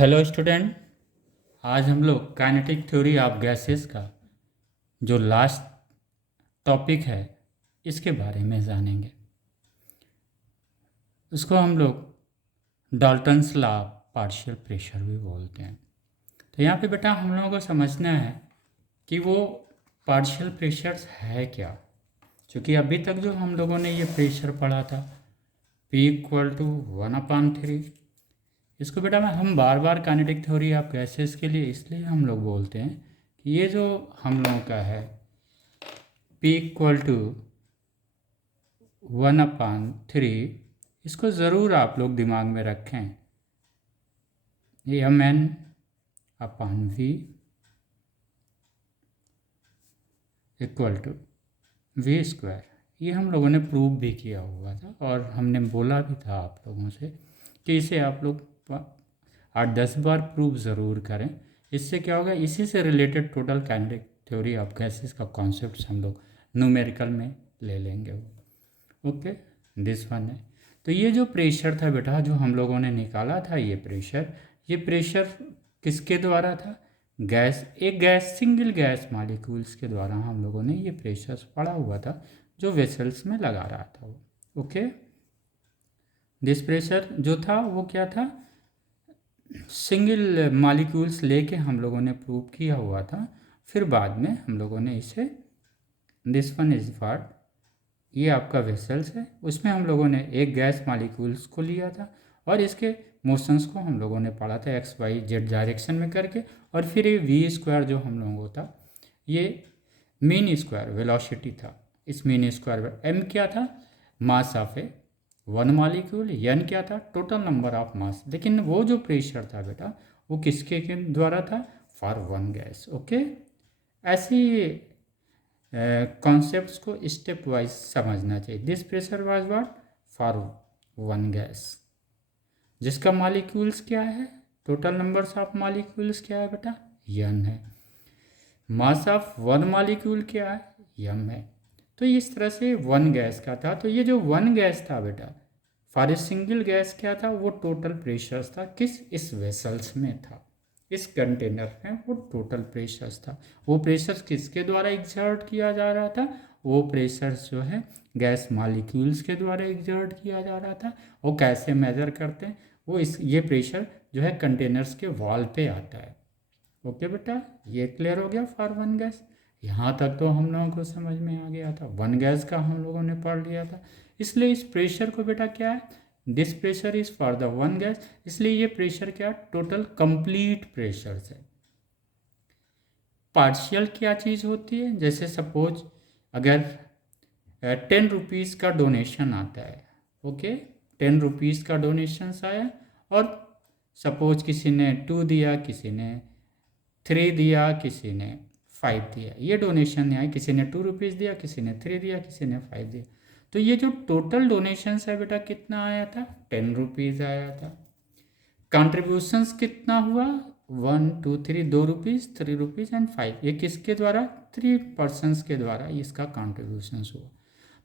Hello student. आज हम लोग काइनेटिक थ्योरी ऑफ गैसेस का जो लास्ट टॉपिक है इसके बारे में जानेंगे। उसको हम लोग Dalton's law of partial pressure भी बोलते हैं। तो यहाँ पे बेटा हम लोगों को समझना है कि वो पार्शियल प्रेशर्स है क्या। क्योंकि अभी तक जो हम लोगों ने ये प्रेशर पढ़ा था P = 1/3, इसको बेटा हम बार बार काइनेटिक थ्योरी ऑफ गैसेस के लिए इसलिए हम लोग बोलते हैं कि ये जो हम लोगों का है P = 1/3, इसको ज़रूर आप लोग दिमाग में रखें। Mn/V = V²। ये हम लोगों ने प्रूव भी किया हुआ था और हमने बोला भी था आप लोगों से कि इसे आप लोग 8-10 बार प्रूव ज़रूर करें। इससे क्या होगा, इसी से related total kinetic theory of gases का कॉन्सेप्ट हम लोग न्यूमेरिकल में ले लेंगे। ओके, दिस वन है। तो ये जो प्रेशर था बेटा जो हम लोगों ने निकाला था, ये प्रेशर किसके द्वारा था? एक सिंगल गैस मॉलिक्यूल्स के द्वारा हम लोगों ने ये प्रेशर पढ़ा हुआ था जो वेसल्स में लगा रहा था वो। ओके, दिस प्रेशर जो था वो क्या था? सिंगल मॉलिक्यूल्स लेके हम लोगों ने प्रूव किया हुआ था। फिर बाद में हम लोगों ने इसे दिस वन इज फॉर, ये आपका वेसल्स है, उसमें हम लोगों ने एक गैस मॉलिक्यूल्स को लिया था और इसके मोशंस को हम लोगों ने पढ़ा था XYZ डायरेक्शन में करके। और फिर ये V² जो हम लोगों को था, ये मीन स्क्वायर वेलोसिटी था। इस मीन स्क्वायर M क्या था? Mass of A one molecule. N क्या था? Total number of mass. लेकिन वो जो प्रेशर था बेटा वो किसके द्वारा था? For one gas. ओके, ऐसी कॉन्सेप्ट्स को स्टेप वाइज समझना चाहिए। This pressure was what? For one gas, जिसका मॉलिक्यूल्स क्या है, टोटल नंबर्स ऑफ मॉलिक्यूल्स क्या है बेटा? N है। मास ऑफ वन मॉलिक्यूल क्या है? M है। तो इस तरह से वन गैस का था। तो ये जो वन गैस था बेटा फॉर ए सिंगल गैस क्या था? वो टोटल प्रेशर्स था। इस वेसल्स में था, इस कंटेनर में वो टोटल प्रेशर्स था। वो प्रेशर्स किसके द्वारा एग्जर्ट किया जा रहा था? वो प्रेशर्स जो है गैस मॉलिक्यूल्स के द्वारा एग्जर्ट किया जा रहा था। वो कैसे मेजर करते हैं? ये प्रेशर जो है कंटेनर्स के वॉल पे आता है। ओके बेटा, ये क्लियर हो गया फॉर वन गैस। यहाँ तक तो हम लोगों को समझ में आ गया था, वन गैस का हम लोगों ने पढ़ लिया था। इसलिए इस प्रेशर को बेटा क्या है? This pressure is for the one gas. इसलिए ये प्रेशर क्या? टोटल कंप्लीट प्रेशर है। पार्शियल क्या चीज़ होती है? जैसे सपोज अगर 10 रुपीज़ का डोनेशन आता है, ओके, 10 रुपीज़ का डोनेशन आया और सपोज किसी ने 2 दिया, किसी ने 3 दिया, किसी ने 5 दिया। ये डोनेशन है, किसी ने 2 रुपीज़ दिया, किसी ने 3 दिया, किसी ने 5 दिया। तो ये जो टोटल डोनेशंस है बेटा कितना आया था? 10 रुपीज़ आया था। कंट्रीब्यूशंस कितना हुआ? 1 2 3, 2 रुपीज़, 3 रुपीज़ एंड 5। ये किसके द्वारा? 3 पर्सनस के द्वारा इसका कंट्रीब्यूशंस हुआ।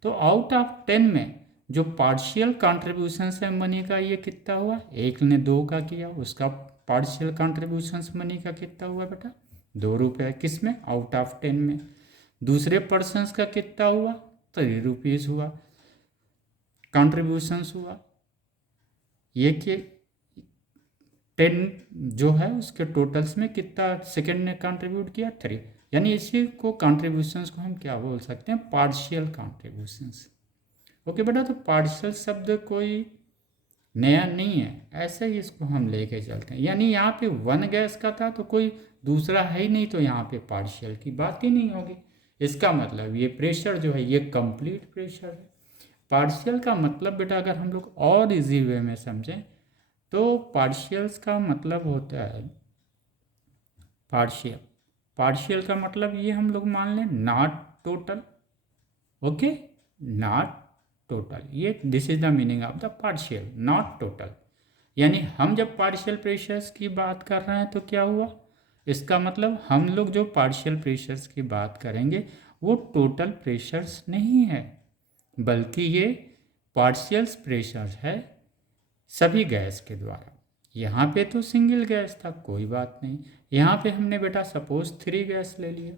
तो आउट ऑफ 10 में जो पार्शियल कंट्रीब्यूशंस है मनी का, ये कितना हुआ? एक ने 2 का किया, उसका पार्शियल कंट्रीब्यूशंस मनी का कितना हुआ बेटा? 2 रुपये। किस में? आउट ऑफ 10 में। दूसरे पर्सनस का कितना हुआ? 3 रुपीज़ हुआ कंट्रीब्यूशंस हुआ। ये कि 10 जो है उसके टोटल्स में कितना सेकेंड ने कंट्रीब्यूट किया? 3। यानी इसी को कंट्रीब्यूशंस को हम क्या बोल सकते हैं? Partial contributions. ओके बेटा, तो पार्शियल शब्द कोई नया नहीं है, ऐसे ही इसको हम लेके चलते हैं। यानी यहाँ पे वन गैस का था तो कोई दूसरा है ही नहीं, तो यहाँ पे पार्शियल की बात ही नहीं होगी। इसका मतलब ये प्रेशर जो है ये कंप्लीट प्रेशर है। पार्शियल का मतलब बेटा अगर हम लोग और इजी वे में समझें तो पार्शियल्स का मतलब होता है पार्शियल का मतलब ये हम लोग मान लें not total. Okay, not total, ये this is the meaning of the partial, not total. यानी हम जब पार्शियल प्रेशर्स की बात कर रहे हैं तो क्या हुआ? इसका मतलब हम लोग जो पार्शियल प्रेशर्स की बात करेंगे वो टोटल प्रेशर्स नहीं है, बल्कि ये पार्शियल प्रेशर है सभी गैस के द्वारा। यहाँ पे तो सिंगल गैस था, कोई बात नहीं। यहाँ पे हमने बेटा सपोज 3 गैस ले लिया।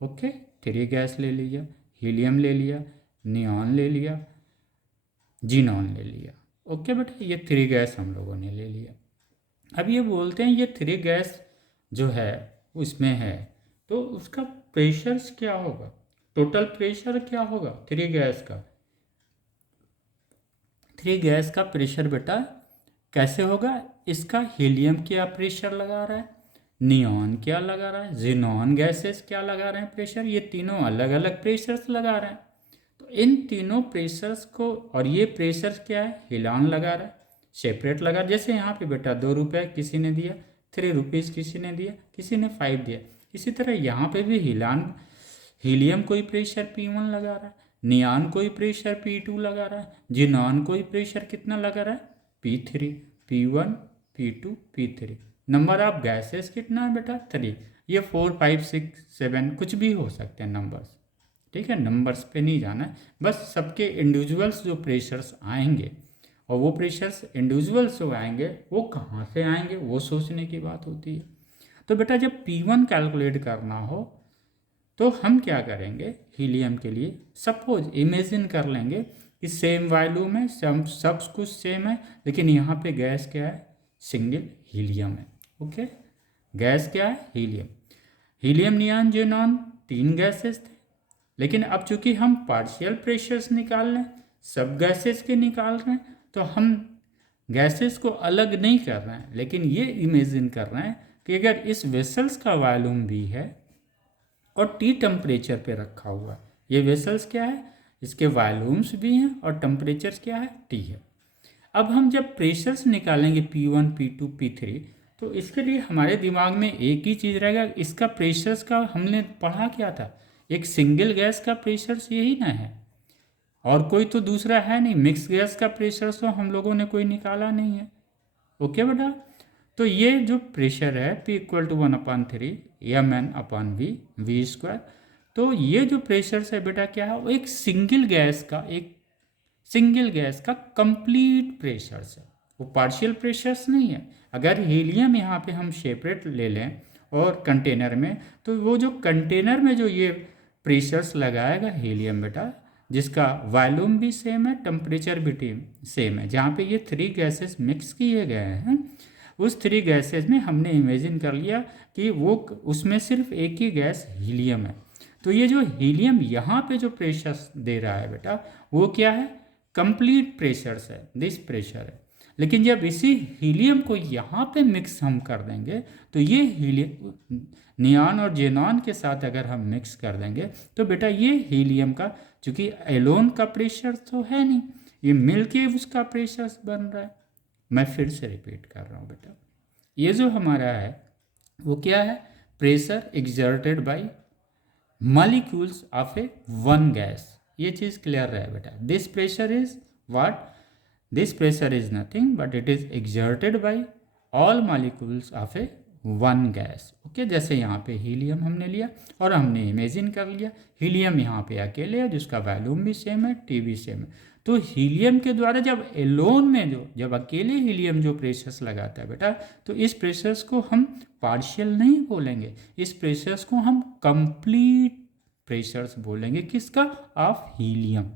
ओके, 3 गैस ले लिया, हीलियम ले लिया, नियॉन ले लिया, जीनॉन ले लिया। ओके बेटा, ये 3 गैस हम लोगों ने ले लिया। अब ये बोलते हैं ये 3 गैस जो है उसमें है, तो उसका प्रेशर्स क्या होगा, टोटल प्रेशर क्या होगा 3 गैस का। 3 गैस का प्रेशर बेटा कैसे होगा, इसका हीलियम क्या प्रेशर लगा रहा है, नियॉन क्या लगा रहा है, जीनॉन गैसेस क्या लगा रहे हैं प्रेशर, ये तीनों अलग अलग प्रेशर्स लगा रहे हैं। तो इन तीनों प्रेशर्स को, और ये प्रेशर क्या है, हिलान लगा रहा है, सेपरेट लगा। जैसे यहाँ पे बेटा 2 रुपये किसी ने दिया, 3 रुपीज़ किसी ने दिया, किसी ने 5 दिया। इसी तरह यहाँ पे भी हीलियम कोई प्रेशर P1 लगा रहा है, नियॉन कोई प्रेशर P2 लगा रहा है, जिनॉन कोई प्रेशर कितना लगा रहा है P3, P1, P2, P3। Number of gases कितना है बेटा 3। ये 4, 5, 6, 7 कुछ भी हो सकते हैं नंबर्स, ठीक है, नंबर्स पे नहीं जाना है, बस सबके इंडिविजुअल्स जो प्रेशर्स आएंगे, और वो प्रेशर्स इंडिविजुअल्स जो आएंगे वो कहाँ से आएंगे वो सोचने की बात होती है। तो बेटा जब P1 कैलकुलेट करना हो तो हम क्या करेंगे, हीलियम के लिए सपोज इमेजिन कर लेंगे कि सेम वॉल्यूम है, सब कुछ सेम है, लेकिन यहाँ पे गैस क्या है, सिंगल हीलियम है। ओके, गैस क्या है, helium. Helium, neon, xenon 3 gases थे, लेकिन अब चूंकि हम पार्शियल प्रेशर्स निकाल रहे हैं, सब गैसेस के निकाल रहे हैं, तो हम गैसेस को अलग नहीं कर रहे हैं, लेकिन ये इमेजिन कर रहे हैं कि अगर इस वेसल्स का वॉल्यूम भी है और T टेम्परेचर पे रखा हुआ है, ये वेसल्स क्या है, इसके वॉल्यूम्स भी हैं और टेम्परेचर क्या है, T है। अब हम जब प्रेशर्स निकालेंगे P1, P2, P3, तो इसके लिए हमारे दिमाग में एक ही चीज़ रहेगा, इसका प्रेशर्स का हमने पढ़ा क्या था, एक सिंगल गैस का प्रेशर्स यही ना है, और कोई तो दूसरा है नहीं। मिक्स गैस का प्रेशर तो हम लोगों ने कोई निकाला नहीं है। ओके बेटा, तो ये जो प्रेशर है P = 1/3 mn/v²। तो ये जो प्रेशर है बेटा क्या है, वो एक सिंगल गैस का कंप्लीट प्रेशर है, वो पार्शियल प्रेशर्स नहीं है। अगर हीलियम यहाँ पे हम सेपरेट ले लें और कंटेनर में, तो वो जो कंटेनर में जो ये प्रेशर्स लगाएगा हीलियम बेटा, जिसका वॉल्यूम भी सेम है, टेम्परेचर भी सेम है, जहाँ पे ये 3 गैसेस मिक्स किए गए हैं, उस 3 गैसेस में हमने इमेजिन कर लिया कि वो उसमें सिर्फ एक ही गैस हीलियम है। तो ये जो हीलियम यहाँ पे जो प्रेशर दे रहा है बेटा, वो क्या है, कंप्लीट प्रेशर्स है, दिस प्रेशर है। लेकिन जब इसी हीलियम को यहाँ पे मिक्स हम कर देंगे, तो ये हीलियम नियॉन और ज़ेनॉन के साथ अगर हम मिक्स कर देंगे, तो बेटा ये हीलियम का, चूँकि एलोन का प्रेशर तो है नहीं, ये मिल के उसका प्रेशर बन रहा है। मैं फिर से रिपीट कर रहा हूँ बेटा, ये जो हमारा है वो क्या है, pressure exerted bye molecules of A one gas. ये चीज़ क्लियर रहे बेटा, this pressure is what, this pressure is nothing but it is exerted by all molecules of A one gas. Okay, जैसे यहाँ पे हीलियम हमने लिया और हमने इमेजिन कर लिया हीलियम यहाँ पे अकेले है, जिसका वॉल्यूम भी सेम है, T भी सेम है। तो हीलियम के द्वारा जब एलोन में जब अकेले हीलियम जो प्रेशर्स लगाता है बेटा, तो इस प्रेशर्स को हम पार्शियल नहीं बोलेंगे, इस प्रेशर्स को हम कंप्लीट प्रेशर्स बोलेंगे, किसका, ऑफ हीलियम।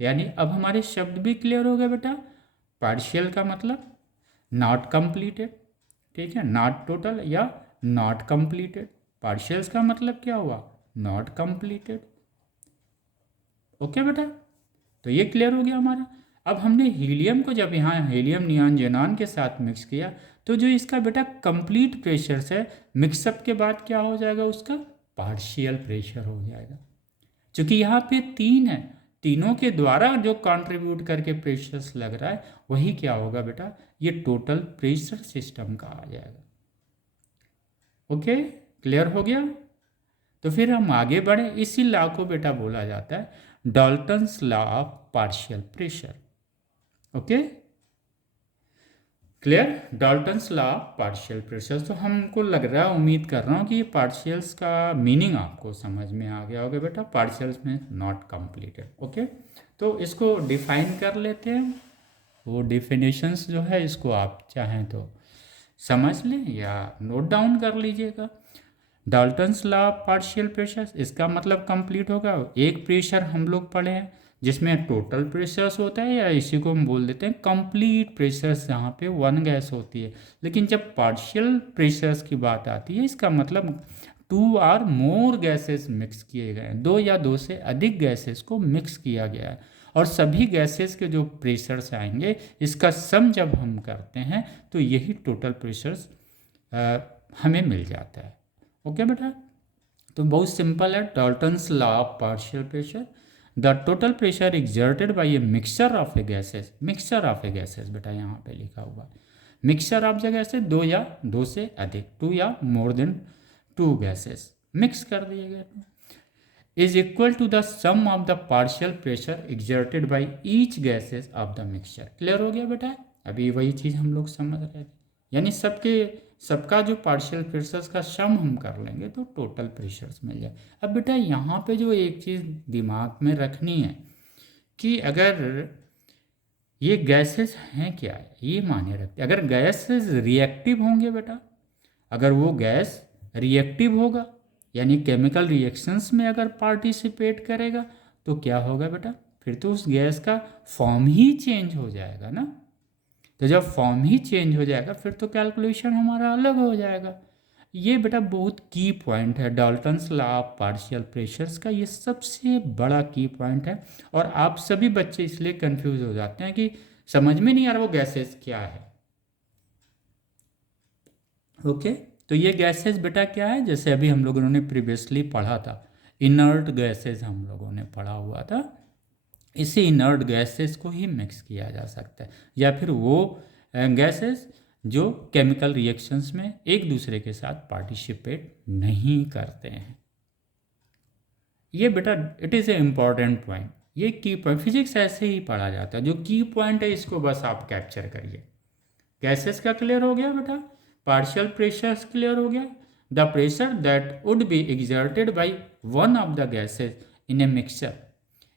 यानी अब हमारे शब्द भी क्लियर हो गए बेटा, पार्शियल का मतलब नॉट कंप्लीटेड, ठीक है, नॉट टोटल या नॉट कंप्लीटेड। पार्शियल्स का मतलब क्या हुआ, नॉट कंप्लीटेड। ओके बेटा, तो ये क्लियर हो गया हमारा। अब हमने हीलियम को जब यहाँ हीलियम, नियॉन, ज़ेनॉन के साथ मिक्स किया, तो जो इसका बेटा कंप्लीट प्रेशर है, मिक्सअप के बाद क्या हो जाएगा, उसका पार्शियल प्रेशर हो जाएगा। क्योंकि यहाँ पे 3 है, तीनों के द्वारा जो कंट्रीब्यूट करके प्रेशर्स लग रहा है, वही क्या होगा बेटा, ये टोटल प्रेशर सिस्टम का आ जाएगा। ओके, क्लियर हो गया। तो फिर हम आगे बढ़े, इसी लॉ को बेटा बोला जाता है Dalton's law of partial pressure. Okay, clear, Dalton's law of partial pressure. तो हमको लग रहा है, उम्मीद कर रहा हूँ कि ये पार्शियल्स का मीनिंग आपको समझ में आ गया होगा बेटा, पार्शियल्स में नॉट कंप्लीटेड। ओके, तो इसको डिफाइन कर लेते हैं, वो डिफिनेशंस जो है इसको आप चाहें तो समझ लें या नोट डाउन कर लीजिएगा। Dalton's law of partial pressure, इसका मतलब कंप्लीट होगा। एक प्रेशर हम लोग पढ़े हैं जिसमें टोटल प्रेशर्स होता है, या इसी को हम बोल देते हैं कंप्लीट प्रेशर्स, जहाँ पे वन गैस होती है। लेकिन जब पार्शियल प्रेशर्स की बात आती है, इसका मतलब two or more gases mix किए गए हैं, दो या दो से अधिक गैसेस को मिक्स किया गया है, और सभी गैसेस के जो प्रेशर्स आएंगे इसका सम जब हम करते हैं तो यही टोटल प्रेशर्स हमें मिल जाता है। ओके बेटा, तो बहुत सिंपल है। Dalton's law of partial pressure, the total pressure exerted bye a mixture of A gases, mixture of A gases बेटा यहाँ पे लिखा हुआ है, मिक्सचर ऑफ द गैसेस, दो या दो से अधिक, टू या more than two gases mix कर दिए गए, is equal to the sum of the partial pressure exerted by each gases of the mixture. Clear हो गया बेटा? अभी वही चीज़ हम लोग समझ रहे थे, यानी सबका जो पार्शियल प्रेशर्स का सम हम कर लेंगे तो टोटल प्रेशर्स मिल जाए। अब बेटा यहाँ पे जो एक चीज़ दिमाग में रखनी है कि अगर ये गैसेस हैं क्या है, ये माने रखते, अगर गैसेस रिएक्टिव होंगे बेटा, अगर वो गैस रिएक्टिव होगा यानी केमिकल रिएक्शंस में अगर पार्टिसिपेट करेगा तो क्या होगा बेटा, फिर तो उस गैस का फॉर्म ही चेंज हो जाएगा ना। तो जब फॉर्म ही चेंज हो जाएगा फिर तो कैलकुलेशन हमारा अलग हो जाएगा। ये बेटा बहुत की पॉइंट है Dalton's law of partial pressures का, ये सबसे बड़ा की पॉइंट है। और आप सभी बच्चे इसलिए कंफ्यूज हो जाते हैं कि समझ में नहीं आ रहा वो गैसेस क्या है। ओके, तो ये गैसेस बेटा क्या है, जैसे अभी हम लोगों ने प्रीवियसली पढ़ा था, इनर्ट गैसेस हम लोगों ने पढ़ा हुआ था। इसी इनर्ट गैसेस को ही मिक्स किया जा सकता है, या फिर वो गैसेस जो केमिकल रिएक्शंस में एक दूसरे के साथ पार्टिसिपेट नहीं करते हैं। ये बेटा it is a important point, ये की पॉइंट, फिजिक्स ऐसे ही पढ़ा जाता है। जो की पॉइंट है इसको बस आप कैप्चर करिए। गैसेस का क्लियर हो गया बेटा, पार्शियल प्रेशर्स क्लियर हो गया, the pressure that would be exerted by one of the gases in a mixture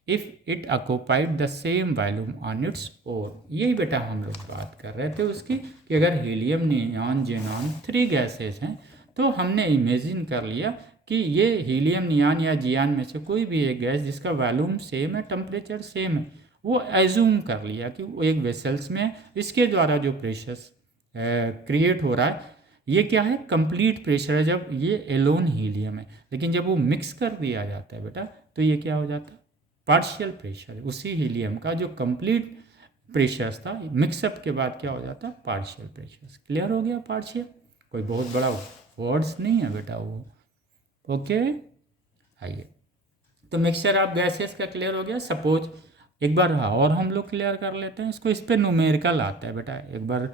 if it occupied the same volume on its own. यही बेटा हम लोग बात कर रहे थे उसकी, कि अगर हीलियम, नियॉन, जेनॉन 3 गैसेस हैं तो हमने इमेजिन कर लिया कि ये हीलियम, नियॉन या जियान में से कोई भी एक गैस जिसका वॉल्यूम सेम है, टेम्परेचर सेम है, वो एज्यूम कर लिया कि वो एक वेसल्स में है, इसके द्वारा जो प्रेशर्स क्रिएट हो रहा है ये क्या है, कंप्लीट प्रेशर है जब ये एलोन हीलियम है। लेकिन जब वो मिक्स कर दिया जाता है बेटा तो ये क्या हो जाता है, पार्शियल प्रेशर, उसी हीलियम का जो कंप्लीट प्रेशर्स था मिक्सअप के बाद क्या हो जाता है, पार्शियल प्रेशर्स। क्लियर हो गया? पार्शियल कोई बहुत बड़ा वर्ड्स नहीं है बेटा वो। ओके, आइए, तो मिक्सचर ऑफ गैसेस का क्लियर हो गया। सपोज एक बार और हम लोग क्लियर कर लेते हैं इसको, इस पर न्यूमेरिकल आता है बेटा। एक बार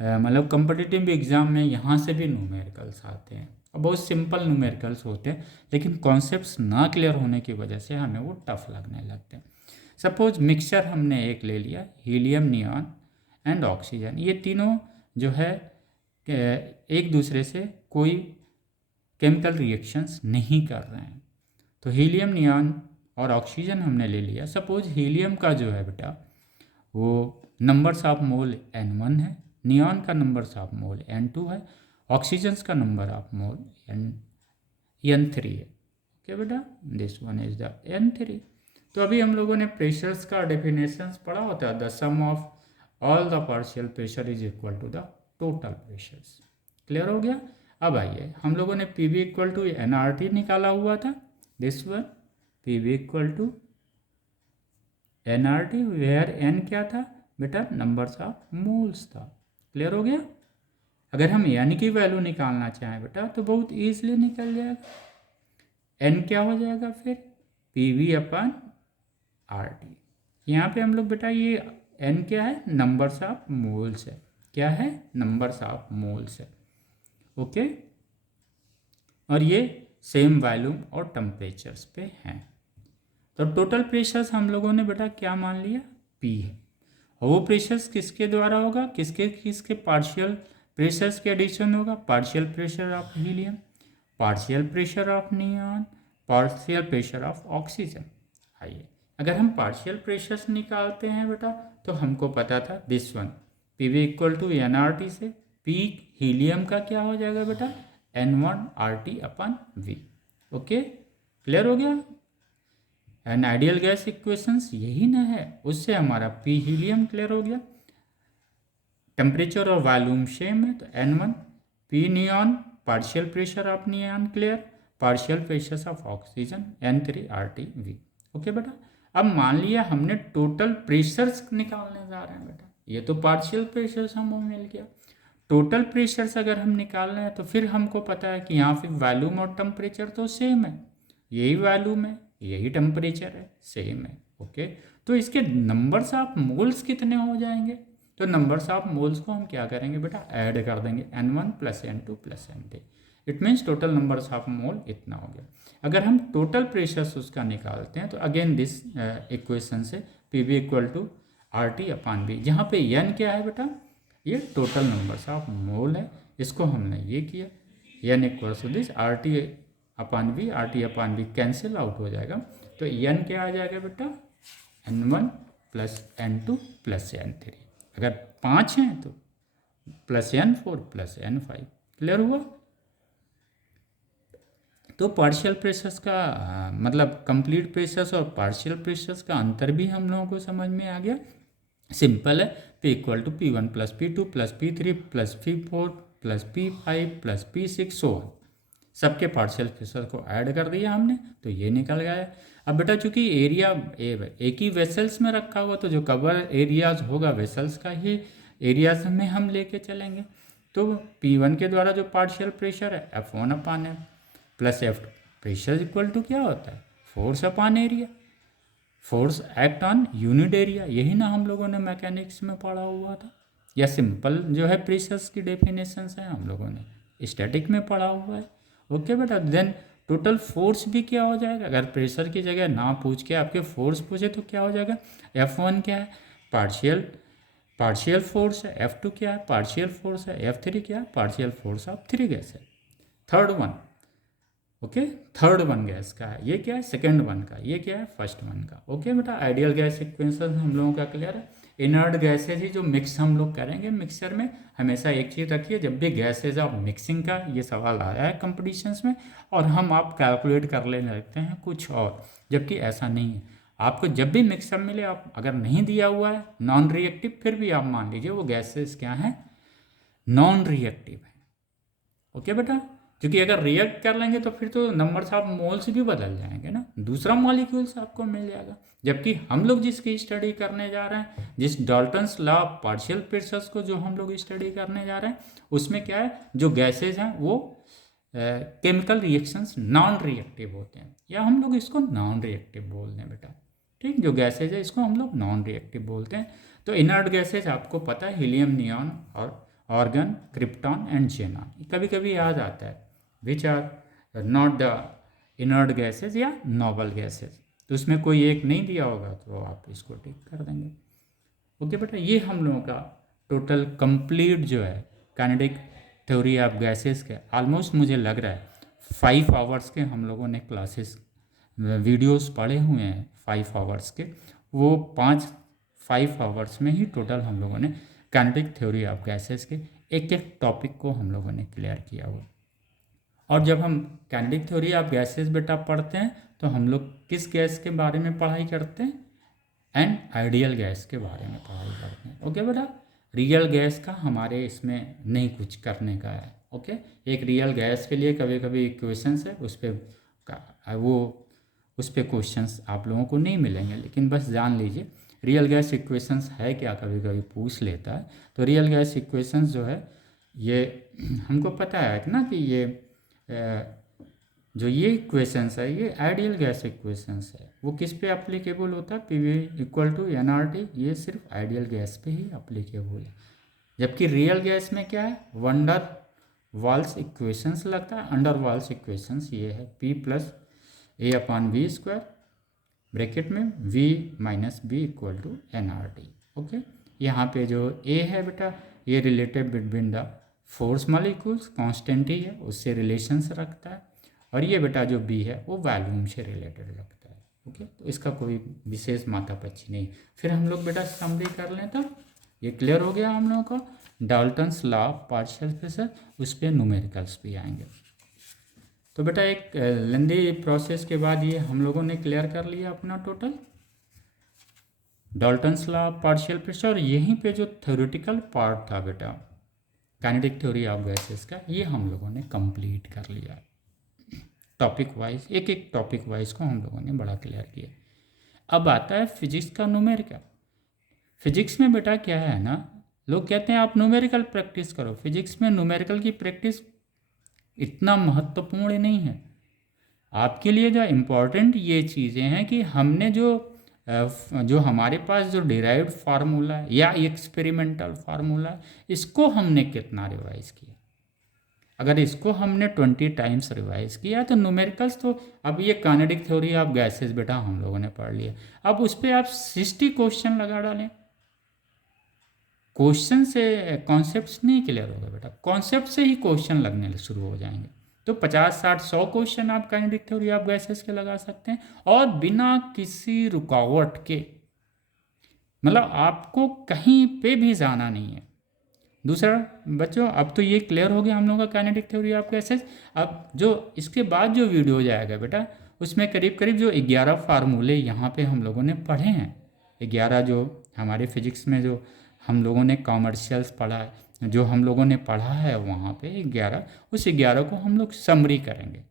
मतलब कॉम्पिटिटिव एग्जाम में यहाँ से भी न्यूमेरिकल्स आते हैं, और बहुत सिंपल न्यूमेरिकल्स होते हैं, लेकिन कॉन्सेप्ट्स ना क्लियर होने की वजह से हमें वो टफ लगने लगते हैं। सपोज मिक्सचर हमने एक ले लिया, हीलियम, नियॉन एंड ऑक्सीजन, ये तीनों जो है एक दूसरे से कोई केमिकल रिएक्शंस नहीं कर रहे हैं। तो हीलियम, नियॉन और ऑक्सीजन हमने ले लिया। सपोज हीलियम का जो है बेटा वो नंबर्स ऑफ मोल N1 है, नियॉन का नंबर्स ऑफ मोल N2 है, ऑक्सीजन का नंबर ऑफ मोल N3 है। ओके बेटा, this one is the N3। तो अभी हम लोगों ने प्रेशर्स का डेफिनेशंस पढ़ा होता है, the sum of all the partial pressure is equal to the total pressures. Clear हो गया? अब आइए, हम लोगों ने PV इक्वल टू nRT निकाला हुआ था, this one PV equal to nRT, where n क्या था बेटा, नंबर्स ऑफ मोल्स था। क्लियर हो गया? अगर हम n की वैल्यू निकालना चाहें बेटा तो बहुत ईजिली निकल जाएगा। n क्या हो जाएगा फिर, PV अपन RT। यहाँ पे हम लोग बेटा ये n क्या है, नंबर्स ऑफ मोल्स है। क्या है, नंबर्स ऑफ मोल्स है। ओके, और ये सेम वॉल्यूम और टेम्परेचर्स पे हैं। तो टोटल प्रेशर्स हम लोगों ने बेटा क्या मान लिया, P है। और वो प्रेशर्स किसके द्वारा होगा, किसके किसके पार्शियल प्रेशर्स के एडिशन होगा, partial pressure of helium, partial pressure of neon, partial pressure of oxygen. आइए, अगर हम पार्शियल प्रेशर्स निकालते हैं बेटा तो हमको पता था this one P V equal to n R T से पी हीलियम का क्या हो जाएगा बेटा N1RT/V। ओके, क्लियर हो गया। एन आइडियल गैस इक्वेशंस यही ना है, उससे हमारा पी हीलियम क्लियर हो गया। टेम्परेचर और वॉल्यूम सेम है तो N1 P neon partial pressure of neon clear, partial pressure of oxygen N3RT/V। Okay बेटा, अब मान लिया हमने टोटल प्रेशर्स निकालने जा रहे हैं बेटा, ये तो पार्शियल प्रेशर्स हमें मिल गया। टोटल प्रेशर्स अगर हम निकाल रहे हैं तो फिर हमको पता है कि यहाँ पे वॉल्यूम और टेम्परेचर तो सेम है, यही वॉल्यूम है यही टेम्परेचर है, सेम है। ओके, तो इसके नंबर्स ऑफ मोल्स कितने हो जाएंगे, तो नंबर्स ऑफ मोल्स को हम क्या करेंगे बेटा ऐड कर देंगे N1 + N2 + N3। It means total numbers of mole इतना हो गया। अगर हम टोटल प्रेशर्स उसका निकालते हैं तो अगेन दिस इक्वेशन से P V equal to RT/V, जहाँ पे N क्या है बेटा, ये टोटल नंबर्स ऑफ मोल है, इसको हमने ये किया N equals to this RT/V, RT/V cancel out हो जाएगा, तो N क्या आ जाएगा बेटा N1 + N2 + N3। अगर 5 हैं तो +N4 + N5। क्लियर हुआ। तो पार्शियल प्रेशर्स का मतलब कंप्लीट प्रेशर्स और पार्शियल प्रेशर्स का अंतर भी हम लोगों को समझ में आ गया। सिंपल है, P equal to P1 + P2 + P3 + P4 + P5 + P6 सो सबके पार्शियल प्रेशर को ऐड कर दिया हमने, तो ये निकल गया। अब बेटा चूंकि एरिया एक ही वेसल्स में रखा हुआ, तो जो कवर एरियाज होगा वेसल्स का ही एरियाज में हम लेके चलेंगे। तो P1 के द्वारा जो पार्शियल प्रेशर है F1/F plus F pressure equal to क्या होता है force upon area, force act on unit area, यही ना हम लोगों ने मैकेनिक्स में पढ़ा हुआ था, या सिंपल जो है प्रेशर्स की डेफिनेशंस है हम लोगों ने स्टैटिक में पढ़ा हुआ है। ओके बेटा, देन टोटल फोर्स भी क्या हो जाएगा, अगर प्रेशर की जगह ना पूछ के आपके फोर्स पूछे तो क्या हो जाएगा, F1 क्या है पार्शियल फोर्स है, F2 क्या है पार्शियल फोर्स है, F3 क्या है पार्शियल फोर्स ऑफ 3 गैस है। Third one okay, third one gas का है, ये क्या है सेकंड वन का, ये क्या है फर्स्ट वन का। ओके बेटा, आइडियल गैस इक्वेशन हम लोगों का क्लियर है। इनर्ट गैसेज ही जो मिक्स हम लोग करेंगे मिक्सचर में, हमेशा एक चीज़ रखिए, जब भी गैसेज ऑफ मिक्सिंग का ये सवाल आया है कंपटीशंस में और हम आप कैलकुलेट कर लेने लगते हैं कुछ और, जबकि ऐसा नहीं है। आपको जब भी मिक्सअप मिले, आप अगर नहीं दिया हुआ है नॉन रिएक्टिव, फिर भी आप मान लीजिए वो गैसेज क्या हैं नॉन रिएक्टिव है। ओके बेटा, क्योंकि अगर रिएक्ट कर लेंगे तो फिर तो नंबर्स ऑफ मोल्स भी बदल जाएंगे ना, दूसरा मॉलिक्यूल्स आपको मिल जाएगा। जबकि हम लोग जिसकी स्टडी करने जा रहे हैं, जिस Dalton's law of partial pressures को जो हम लोग स्टडी करने जा रहे हैं, उसमें क्या है जो गैसेज हैं वो केमिकल रिएक्शंस नॉन रिएक्टिव होते हैं, या हम लोग इसको नॉन रिएक्टिव बोलते हैं बेटा। ठीक, जो गैसेज है इसको हम लोग नॉन रिएक्टिव बोलते हैं। तो इनर्ट गैसेज आपको पता है हीलियम, नियॉन और ऑर्गन, क्रिप्टॉन एंड जेनॉन। कभी कभी याद आता है which are not the inert gases या नोबल गैसेज, तो उसमें कोई एक नहीं दिया होगा तो आप इसको टिक कर देंगे। ओके बेटा, ये हम लोगों का टोटल कंप्लीट जो है काइनेटिक थ्योरी ऑफ गैसेज के ऑलमोस्ट मुझे लग रहा है 5 आवर्स के हम लोगों ने क्लासेस वीडियोस पढ़े हुए हैं 5 आवर्स के, वो 5 आवर्स में ही टोटल हम लोगों ने काइनेटिक थ्योरी ऑफ गैसेज के एक एक टॉपिक को हम लोगों ने क्लियर किया हुआ। और जब हम काइनेटिक थ्योरी ऑफ गैसेज बेटा पढ़ते हैं तो हम लोग किस गैस के बारे में पढ़ाई करते हैं, एंड आइडियल गैस के बारे में पढ़ाई करते हैं। ओके बेटा, रियल गैस का हमारे इसमें नहीं कुछ करने का है। ओके, एक रियल गैस के लिए कभी कभी इक्वेशंस है उस पर क्वेश्चंस आप लोगों को नहीं मिलेंगे, लेकिन बस जान लीजिए रियल गैस इक्वेशंस है क्या, कभी कभी पूछ लेता है। तो रियल गैस इक्वेशंस जो है ये हमको पता है ना कि ये जो ये इक्वेशंस है ये आइडियल गैस इक्वेशंस है, वो किस पे अप्लीकेबल होता है, P V equal to NRT, ये सिर्फ आइडियल गैस पे ही अप्लीकेबल है। जबकि रियल गैस में क्या है वंडर वाल्स इक्वेशंस लगता है, अंडर वाल्स इक्वेशंस ये है P + A/V² ब्रैकेट में V - B = NRT। ओके, यहाँ पे जो A है बेटा ये relative between the force molecules constant ही है, उससे रिलेशंस रखता है, और ये बेटा जो B है वो वॉल्यूम से रिलेटेड रखता है। ओके, तो इसका कोई विशेष माथापच्ची नहीं। फिर हम लोग बेटा समरी कर लें, तब ये क्लियर हो गया हम लोगों को। Dalton's law of partial pressure, उस पर न्यूमेरिकल्स भी आएंगे। तो बेटा एक लेंदी प्रोसेस के बाद ये हम लोगों ने क्लियर कर लिया अपना total Dalton's law of partial pressure. और यहीं पे जो थ्योरेटिकल पार्ट था बेटा काइनेटिक थ्योरी ऑफ गैसेस का, ये हम लोगों ने कंप्लीट कर लिया। टॉपिक वाइज, एक एक टॉपिक वाइज को हम लोगों ने बड़ा क्लियर किया। अब आता है फिजिक्स का न्यूमेरिकल। फिजिक्स में बेटा क्या है ना, लोग कहते हैं आप न्यूमेरिकल प्रैक्टिस करो। फिजिक्स में न्यूमेरिकल की प्रैक्टिस इतना महत्वपूर्ण नहीं है। आपके लिए जो इम्पोर्टेंट ये चीज़ें हैं कि हमने जो हमारे पास जो डिराइव्ड फार्मूला है या एक्सपेरिमेंटल फार्मूला है, इसको हमने कितना रिवाइज किया। अगर इसको हमने 20 टाइम्स रिवाइज किया तो न्यूमेरिकल्स तो, अब ये काइनेटिक थ्योरी ऑफ गैसेस बेटा हम लोगों ने पढ़ लिया। अब उस पर आप 60 क्वेश्चन लगा डालें। क्वेश्चन से कॉन्सेप्ट्स नहीं क्लियर होगा बेटा, कॉन्सेप्ट से ही क्वेश्चन लगने शुरू हो जाएंगे। तो 50, 60, 100 क्वेश्चन आप काइनेटिक थ्योरी ऑफ गैसेस के लगा सकते हैं, और बिना किसी रुकावट के, मतलब आपको कहीं पे भी जाना नहीं है। दूसरा बच्चों, अब तो ये क्लियर हो गया हम लोगों का काइनेटिक थ्योरी ऑफ गैसेस। अब जो इसके बाद जो वीडियो जाएगा बेटा, उसमें करीब करीब जो 11 फार्मूले यहाँ पे हम लोगों ने पढ़े हैं, 11 जो हमारे फिजिक्स में जो हम लोगों ने कॉमर्शियल्स पढ़ा है, जो हम लोगों ने पढ़ा है वहाँ पे 11, उस 11 को हम लोग समरी करेंगे।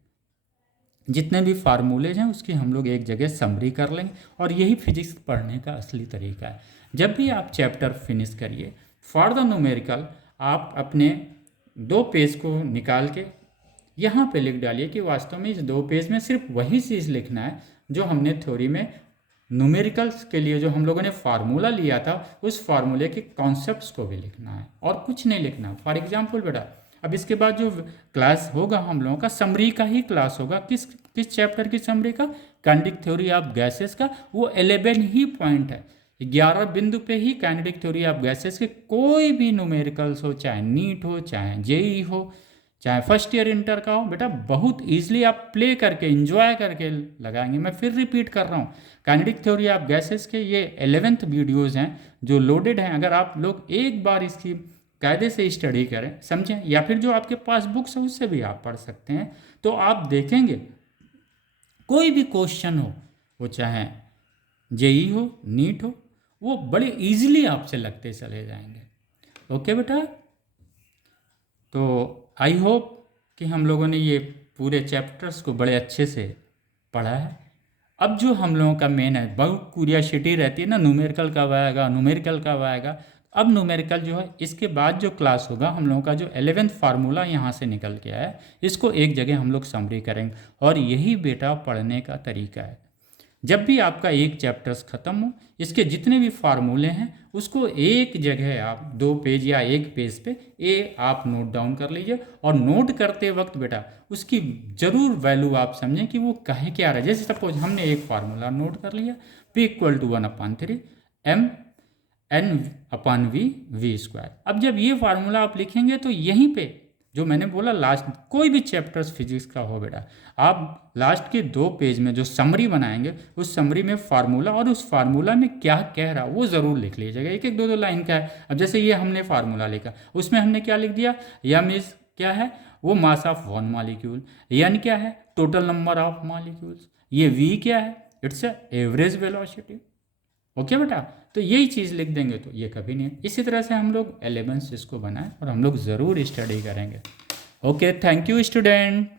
जितने भी फार्मूलेज हैं उसकी हम लोग एक जगह समरी कर लेंगे। और यही फिजिक्स पढ़ने का असली तरीका है। जब भी आप चैप्टर फिनिश करिए, फॉर द न्यूमेरिकल आप अपने 2 पेज को निकाल के यहाँ पे लिख डालिए कि वास्तव में इस 2 पेज में सिर्फ वही चीज़ लिखना है जो हमने थ्योरी में न्यूमेरिकल्स के लिए जो हम लोगों ने फार्मूला लिया था, उस फार्मूले के कॉन्सेप्ट्स को भी लिखना है और कुछ नहीं लिखना। फॉर एग्जांपल बेटा, अब इसके बाद जो क्लास होगा हम लोगों का समरी का ही क्लास होगा। किस चैप्टर की समरी का? काइनेटिक थ्योरी ऑफ गैसेस का। वो 11 ही पॉइंट है, 11 बिंदु पे ही काइनेटिक थ्योरी ऑफ गैसेस के कोई भी न्यूमेरिकल्स हो, चाहे नीट हो, चाहे जेई हो, चाहे फर्स्ट ईयर इंटर का हो बेटा, बहुत ईजिली आप प्ले करके एंजॉय करके लगाएंगे। मैं फिर रिपीट कर रहा हूँ, काइनेटिक थ्योरी ऑफ गैसेस के ये 11th वीडियोज़ हैं जो लोडेड हैं। अगर आप लोग एक बार इसकी कायदे से स्टडी करें, समझें, या फिर जो आपके पास बुक्स है उससे भी आप पढ़ सकते हैं, तो आप देखेंगे कोई भी क्वेश्चन हो, वो चाहे जेई हो, नीट हो, वो बड़े इजीली आपसे लगते चले जाएंगे। ओके बेटा, तो आई होप कि हम लोगों ने ये पूरे चैप्टर्स को बड़े अच्छे से पढ़ा है। अब जो हम लोगों का मेन है, बहुत क्यूरियोसिटी रहती है ना, न्यूमेरिकल कब आएगा, न्यूमेरिकल कब आएगा। अब न्यूमेरिकल जो है, इसके बाद जो क्लास होगा हम लोगों का जो 11th फार्मूला यहाँ से निकल के आया, इसको एक जगह हम लोग समरी करेंगे। और यही बेटा पढ़ने का तरीका है। जब भी आपका एक चैप्टर्स ख़त्म हो, इसके जितने भी फार्मूले हैं उसको एक जगह आप 2 पेज या 1 पेज पे ये आप नोट डाउन कर लीजिए। और नोट करते वक्त बेटा उसकी ज़रूर वैल्यू आप समझें कि वो कहे क्या रहा है। जैसे सपोज हमने एक फार्मूला नोट कर लिया, P = 1/3 mn/v²। अब जब ये फार्मूला आप लिखेंगे तो यहीं पे जो मैंने बोला, लास्ट कोई भी चैप्टर्स फिजिक्स का हो बेटा, आप लास्ट के 2 पेज में जो समरी बनाएंगे, उस समरी में फार्मूला और उस फार्मूला में क्या कह रहा वो ज़रूर लिख लीजिएगा। एक एक 2 लाइन का है। अब जैसे ये हमने फार्मूला लिखा, उसमें हमने क्या लिख दिया, m इज क्या है, वो मास ऑफ 1 मॉलिक्यूल, n क्या है, टोटल नंबर ऑफ मॉलिक्यूल्स, ये v क्या है, इट्स एवरेज वेलोसिटी। ओके बेटा, तो यही चीज़ लिख देंगे तो ये कभी नहीं। इसी तरह से हम लोग एलिमेंट्स इसको बनाएं और हम लोग ज़रूर स्टडी करेंगे। Okay, thank you student.